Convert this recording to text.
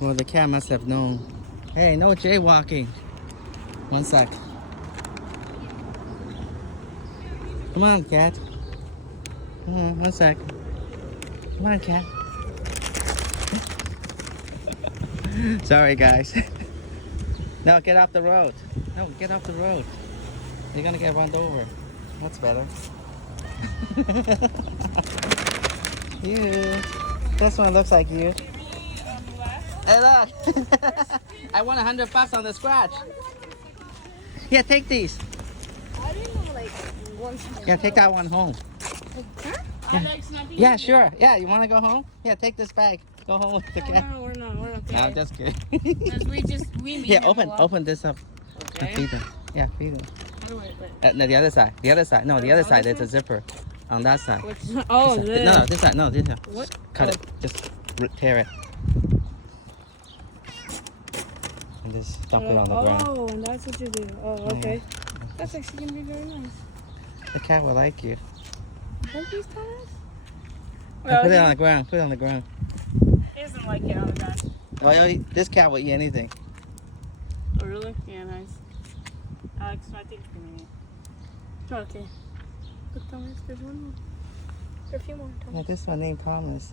Well, the cat must have known. Hey, no jaywalking. One sec. Come on, cat. Come on, one sec. Come on, cat. Sorry, guys. No, get off the road. No, get off the road. You're gonna get run over. That's better. You. This one looks like you. Hey, look. I won $100 on the scratch. Yeah, take these. I didn't know like one. Yeah, take that one home. Yeah, sure. Yeah, you want to go home? Yeah, take this bag. Go home with the cat. No, we're not. We're okay. No, I'm just kidding. Because we meet Yeah, him a lot. open this up. And Okay. feed them. Yeah, feed them. Wait. No, the other side. The other side. No, the other side. There's a zipper on that side. Which, oh, This side. this. No, this side. No, this side. What? Cut it. Just tear it. And just dump it on the ground. Oh, and that's what you do. Oh, okay. That's actually gonna be very nice. The cat will like you. What these times? Put it on the ground. Put it on the ground. He doesn't like it on the ground. Oh, this cat will eat anything. Oh, really? Yeah, nice. Alex, I think you're gonna eat. Okay. Look, Thomas, there's one more. There's a few more. Yeah, Thomas. this one named Thomas.